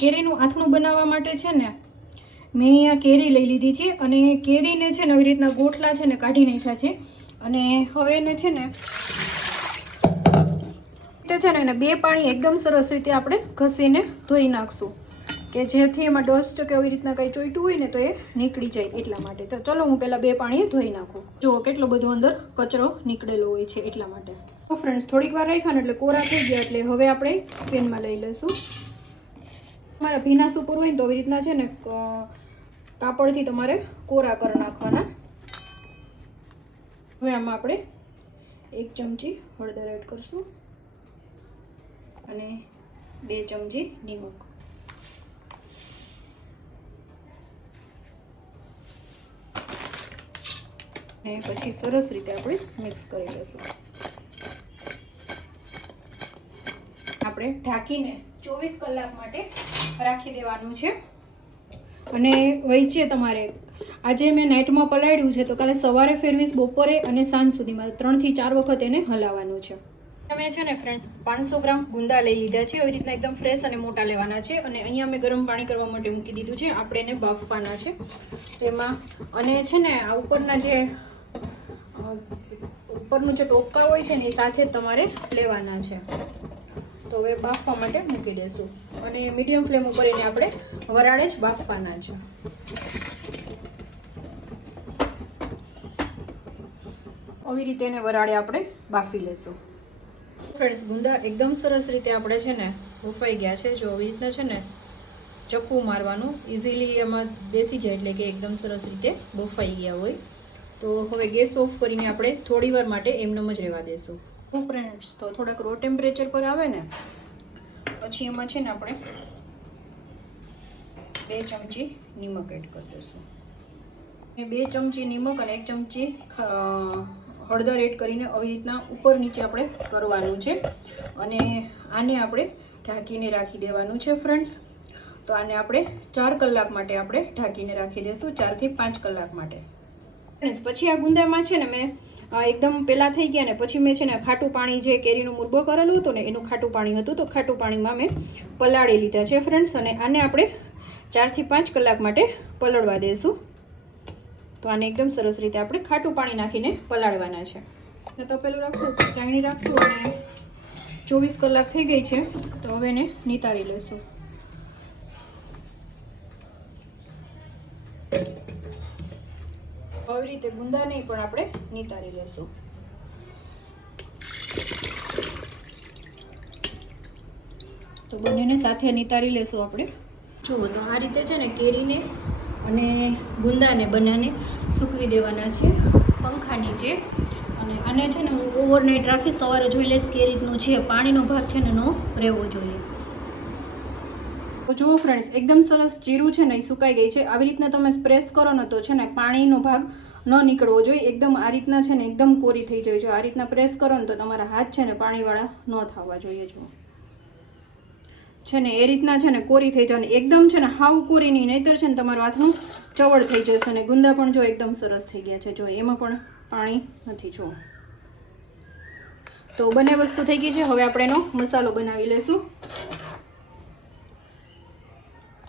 કેરીનું આથણું બનાવવા માટે છે ને, મેં અહીંયા કેરી લઈ લીધી છે અને કેરીને છે ને આવી રીતના ગોઠલા છે ને કાઢી નાખ્યા છે. અને હવે એને છે ને, તે છે ને એને બે પાણી એકદમ સરસ રીતે આપણે ઘસીને ધોઈ નાખશું. કે જેથી એમાં ડસ્ટ કે આવી રીતના કંઈ ચોઈટું હોય ને તો એ નીકળી જાય એટલા માટે. તો ચલો હું પહેલાં બે પાણી ધોઈ નાખું. જુઓ કેટલો બધો અંદર કચરો નીકળેલો હોય છે એટલા માટે. ફ્રેન્ડ્સ થોડીક વાર રાખ્યા ને એટલે કોરા થઈ ગયા એટલે હવે આપણે પેનમાં લઈ લઈશું. તમારા ભીના સુપર હોય ને તો આવી રીતના છે ને કાપડથી તમારે કોરા કરી નાખવાના. હવે આમાં આપણે એક ચમચી હળદર એડ કરશું અને બે ચમચી નિમક. ને પછી સરસ રીતે આપણે મિક્સ કરી લઈશું આપણે ઢાંકીને ચોવીસ કલાક માટે રાખી દેવાનું છે. અને વચ્ચે તમારે. આજે મેં નાઇટમાં પલાળ્યું છે, તો કાલે સવારે ફેરવીશ, બપોરે અને સાંજ સુધીમાં ત્રણથી ચાર વખત એને હલાવવાનું છે. તમે છે ને ફ્રેન્ડ્સ પાંચસો ગ્રામ ગુંદા લઈ લીધા છે, એવી રીતના એકદમ ફ્રેશ અને મોટા લેવાના છે. અને અહીંયા મેં ગરમ પાણી કરવા માટે મૂકી દીધું છે. આપણે એને બાફવાના છે. તેમાં અને છે ને આ ઉપરના જે ઉપરનું જે ટોપકા હોય છે ને, એ સાથે તમારે લેવાના છે. તો હવે બાફવા માટે મૂકી દેશું. અને મીડિયમ ફ્લેમ ઉપર એને આપણે વરાળે જ બાફવાના છે. આવી રીતે એને વરાળે આપણે બાફી લેશું. ફ્રેન્ડ્સ ગુંદા એકદમ સરસ રીતે આપણે છે ને બફાઈ ગયા છે. જો આવી રીતના છે ને ચપ્પુ મારવાનું ઇઝીલી એમાં બેસી જાય એટલે કે એકદમ સરસ રીતે બફાઈ ગયા હોય. તો હવે ગેસ ઓફ કરીને આપણે થોડી વાર માટે એમનેમ જ રહેવા દેશું. ફ્રેન્ડ્સ તો થોડાક રો ટેમ્પરેચર પર આવે ને, પછી એમાં છે ને આપણે બે ચમચી નિમક એડ કરી દઈશું. એ બે ચમચી નિમક અને એક ચમચી હળદર એડ કરીને આવી રીતના ઉપર નીચે આપણે કરવાનું છે. અને આને આપણે ઢાંકીને રાખી દેવાનું છે ફ્રેન્ડ્સ તો આને આપણે ચાર કલાક માટે આપણે ઢાંકીને રાખી દઈશું, ચારથી પાંચ કલાક માટે. પછી આ ગુંદામાં છે ને મેં એકદમ પેલા થઈ ગયા ને પછી મેં છે ને ખાટું પાણી જે કેરીનો મુરબો કરેલો હતો ને એનું ખાટું પાણી હતું તો ખાટું પાણીમાં મેં પલાળી લીધા છે ફ્રેન્ડ્સ અને આને આપણે ચારથી પાંચ કલાક માટે પલળવા દઈશું તો આને એકદમ સરસ રીતે આપણે ખાટું પાણી નાખીને પલાળવાના છે. તો પેલું રાખશું ચાઈણી રાખશું અને ચોવીસ કલાક થઈ ગઈ છે, તો હવે એને નિતારી લઈશું. રીતે ગુંદા પણ આપણે નિતારી લેશું. તો બંનેને સાથે નિતારી લેશું આપણે. જુઓ, તો આ રીતે છે ને કેરીને અને ગુંદાને બંનેને સૂકવી દેવાના છે પંખા નીચે. અને આને છે ને હું ઓવરનાઇટ રાખી સવારે જોઈ લઈશ કે રીતનું છે. પાણીનો ભાગ છે ને નો રહેવો જોઈએ. તો જુઓ ફ્રેન્ડ્સ એકદમ સરસ જીરું છે ને એ સુકાઈ ગઈ છે. આવી રીતના તમે સ્પ્રેસ કરો ને તો છે ને પાણીનો ભાગ ન નીકળવો જોઈએ. એકદમ આ રીતના છે ને એકદમ કોરી થઈ જાય જો આ રીતના પ્રેસ કરો ને તો તમારા હાથ છે ને પાણીવાળા ન થવા જોઈએ જો છે ને એ રીતના છે ને કોરી થઈ જાય એકદમ છે ને હાવ કોરી નહીં નહીતર છે ને તમારું હાથનું ચવડ થઈ જશે અને ગુંદા પણ જો એકદમ સરસ થઈ ગયા છે. જો એમાં પણ પાણી નથી જો તો બંને વસ્તુ થઈ ગઈ છે. હવે આપણે એનો મસાલો બનાવી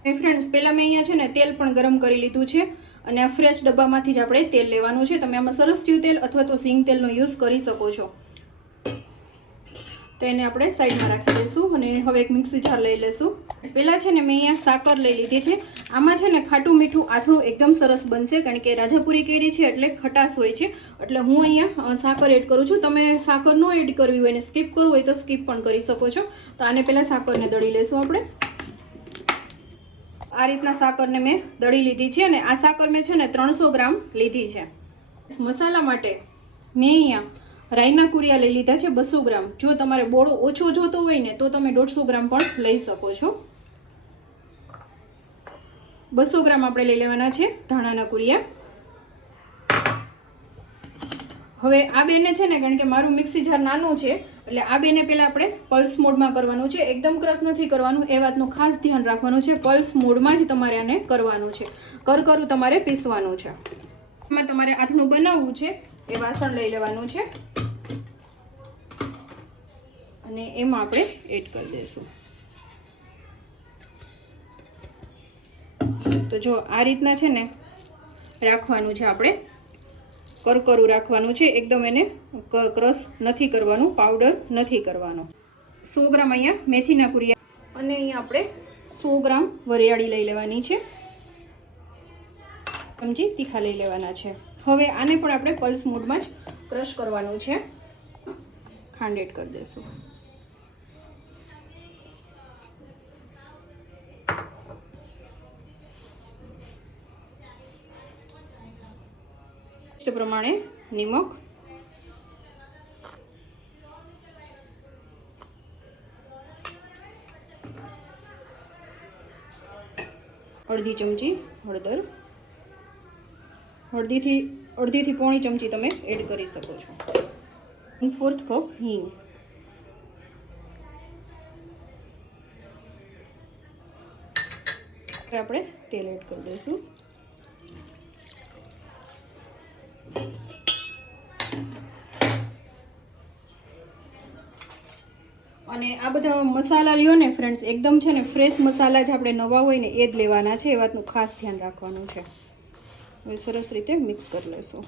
એ ફ્રેન્ડ્સ પહેલાં મેં અહીંયા છે ને તેલ પણ ગરમ કરી લીધું છે. અને ફ્રેશ ડબ્બામાંથી જ આપણે તેલ લેવાનું છે. તમે આમાં સરસ્યું તેલ અથવા તો સિંગ તેલનો યુઝ કરી શકો છો. તો એને આપણે સાઈડમાં રાખી દઈશું અને હવે એક મિક્સી જાર લઈ લઈશું. પહેલાં છે ને મેં અહીંયા સાકર લઈ લીધી છે. આમાં છે ને ખાટું મીઠું આથણું એકદમ સરસ બનશે કારણ કે રાજાપુરી કેરી છે એટલે ખટાશ હોય છે. એટલે હું અહીંયા સાકર એડ કરું છું. તમે સાકર ન એડ કરવી હોય ને સ્કીપ કરવું હોય તો સ્કીપ પણ કરી શકો છો. તો આને પહેલાં સાકરને દળી લઈશું આપણે. આ રીતના સાકરને મેં દળી લીધી છે અને આ સાકર મેં છે ને ત્રણસો ગ્રામ લીધી છે. મસાલા માટે મેં અહીંયા રાઈના કુરિયા લઈ લીધા છે બસો ગ્રામ. જો તમારે બોળો ઓછો જોતો હોય ને તો તમે દોઢસો ગ્રામ પણ લઈ શકો છો. બસો ગ્રામ આપણે લઈ લેવાના છે ધાણાના કુરિયા. હવે આ બેને છે ને, કારણ કે મારું મિક્સી જાર નાનું છે એટલે આ બેને પહેલાં આપણે પલ્સ મોડમાં કરવાનું છે. એકદમ ક્રશ નથી કરવાનું. એ વાતનું ખાસ ધ્યાન રાખવાનું છે. પલ્સ મોડમાં જ તમારે આને કરવાનું છે. કરકરું તમારે પીસવાનું છે. એમાં તમારે આથણું બનાવવું છે. એ વાસણ લઈ લેવાનું છે. અને એમાં આપણે એડ કરી દઈશું. તો જો આ રીતના છે ને રાખવાનું છે આપણે. કરકરું રાખવાનું છે. એકદમ એને ક્રશ નથી કરવાનું, પાવડર નથી કરવાનો. સો ગ્રામ અહીંયા મેથીના પૂરિયા અને અહીંયા આપણે સો ગ્રામ વરિયાળી લઈ લેવાની છે. ચમચી તીખા લઈ લેવાના છે. હવે આને પણ આપણે પલ્સ મૂડમાં જ ક્રશ કરવાનું છે. ખાંડેટ કરી દઈશું ટેસ્ટ પ્રમાણે નિમક. અડધી ચમચી હળદર. હળદીથી અડધીથી પોણી ચમચી તમે એડ કરી શકો છો. વન ફોર્થ કપ હિંગ. આપણે તેલ એડ કરી દઈશું. આ બધા મસાલા લ્યો ને ફ્રેન્ડ્સ એકદમ છે ને ફ્રેશ મસાલા જ આપણે નવા હોય ને એ જ લેવાના છે, એ વાતનું ખાસ ધ્યાન રાખવાનું છે. હવે સરસ રીતે મિક્સ કરી લઈશું.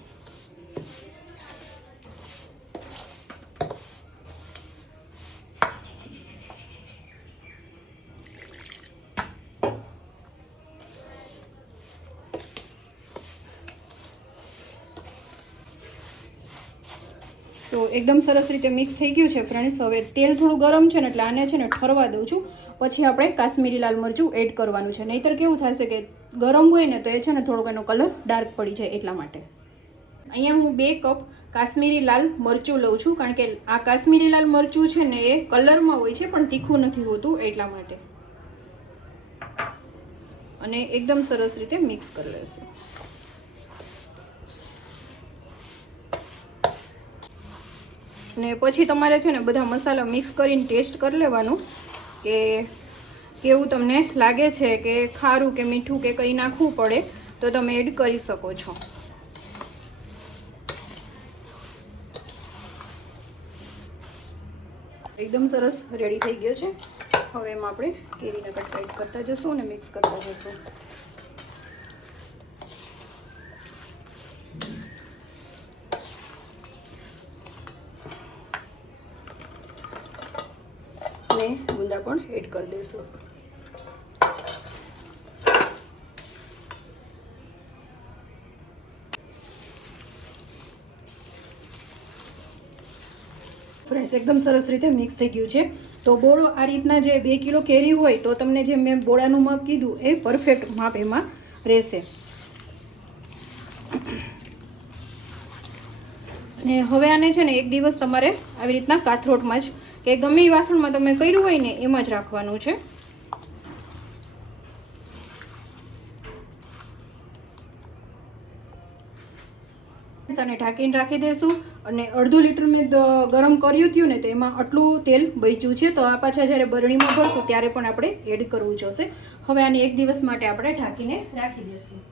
તો એકદમ સરસ રીતે મિક્સ થઈ ગયું છે ફ્રેન્ડ્સ હવે તેલ થોડું ગરમ છે ને એટલે આને છે ને ઠરવા દઉં છું. પછી આપણે કાશ્મીરી લાલ મરચું એડ કરવાનું છે. નહીતર કેવું થશે કે ગરમ હોય ને તો એ છે ને થોડોક એનો કલર ડાર્ક પડી જાય એટલા માટે. અહીંયા હું બે કપ કાશ્મીરી લાલ મરચું લઉં છું, કારણ કે આ કાશ્મીરી લાલ મરચું છે ને એ કલરમાં હોય છે, પણ તીખું નથી હોતું એટલા માટે. અને એકદમ સરસ રીતે મિક્સ કરી લઈશું. ને પછી તમારે છે ને બધા મસાલા મિક્સ કરીને ટેસ્ટ કરી લેવાનું કે કેવું તમને લાગે છે કે ખારું કે મીઠું કે કંઈ નાખવું પડે, તો તમે એડ કરી શકો છો. એકદમ સરસ રેડી થઈ ગયો છે. હવે એમાં આપણે કેરીને કટ કરતા જશું અને મિક્સ કરતા જશું ને ગુંદા પણ એડ કરી દઈશું. ફ્રેન્ડ્સ એકદમ સરસ રીતે મિક્સ થઈ ગયું છે. તો બોળો આ રીતના જે બે કિલો કેરી હોય, તો તમને જે મેં બોળાનું માપ કીધું, એ પરફેક્ટ માપ એમાં રહેશે. અને હવે આને છે ને એક દિવસ તમારે આવી રીતના કાથરોટમાં જ કે ગમે એ વાસણમાં તમે કર્યું હોય ને, એમાં જ રાખવાનું છે. અને ઢાંકીને રાખી દઈશું અને અડધું લીટર મેં ગરમ કર્યું હતું ને તો એમાં આટલું તેલ બચ્યું છે. તો આ પાછા જ્યારે બરણીમાં ભરશું ત્યારે પણ આપણે એડ કરવું જોશે હવે આને એક દિવસ માટે આપણે ઢાંકીને રાખી દઈશું